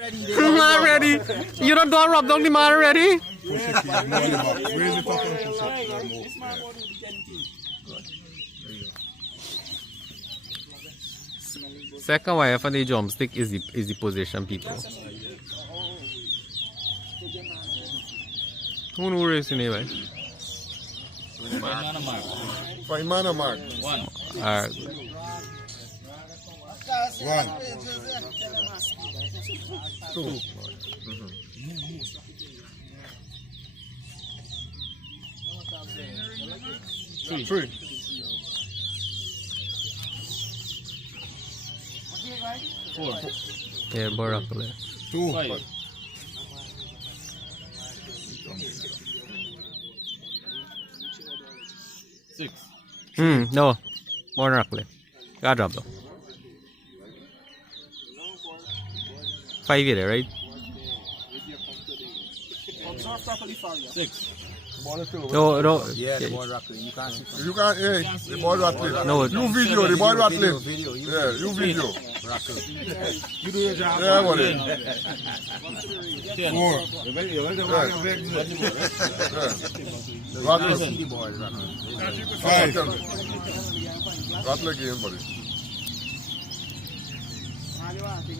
Man ready. You don't rub down the man already. Push it, raise it up and push it. Second wire for the drumstick is the position, people. Who knows racing anyway? Five man a mark. One. Alright. One. Two. Three. Four. Yeah, Barackle. Two. Five. Six. No. Barackle. Got drop though. 5 here, right? Six. No. Yeah, the ball rattling. You can't see. You can't, yeah, the ball rattling. No. You video, the ball rattling. Video. Yeah, you video. Rattle. You do your job. Yeah, buddy. Ten. Four. Rattle. See the ball rattle. Five. Rattle again, buddy.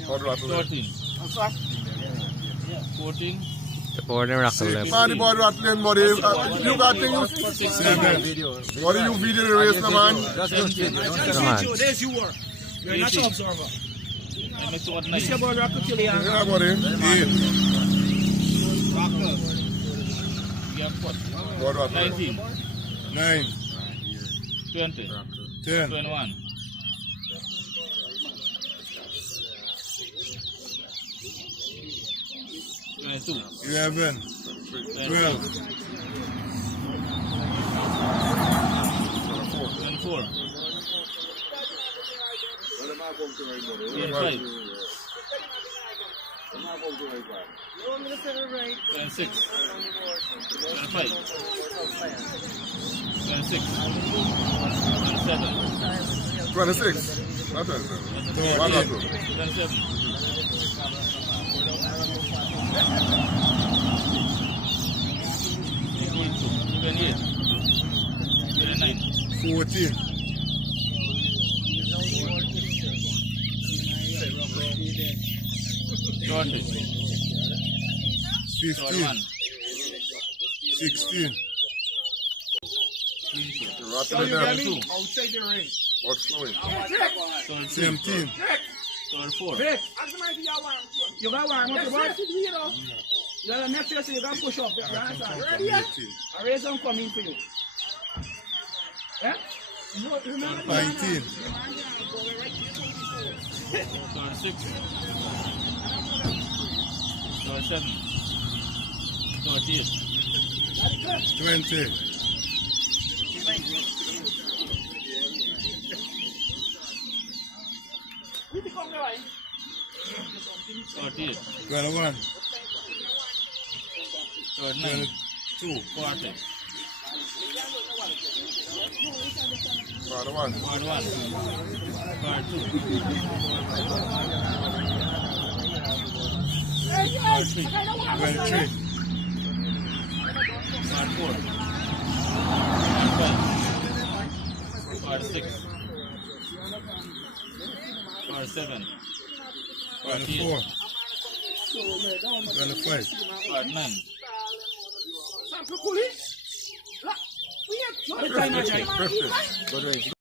What rattle? 13. 14. The board and Rackle left. Man, the ball rattling, buddy. You got things. Seven. What do you video the race, no, man? Just don't change it. Come on. There's you work. You're a natural observer. I make what This nine. your ball rock kill you. Yeah, buddy. Eight. You have what? Ball rattling. 19. 9. 20. 10. 21. 22. 11. 12. 24. 25. 26. 25. 26. 27. 26. Not 27. One rattle. 27. 28. 29. 14. 20. 15. 21. 16. So you Rattle get me? them. Outside the ring. What's flowing? 22. 17. 24. Vic, you got one. What's the ball? You got a next year, so you got to push up. You understand? Ready yet? 18. A raise on coming for you. Yeah? No, remember 19. 36. 37. 38. 20. 38. 21. 39. 22. 40. 41. 41. 42. 23. 44. 46. 47. 24. 25. 49. Sample coolie. Look, we have 50.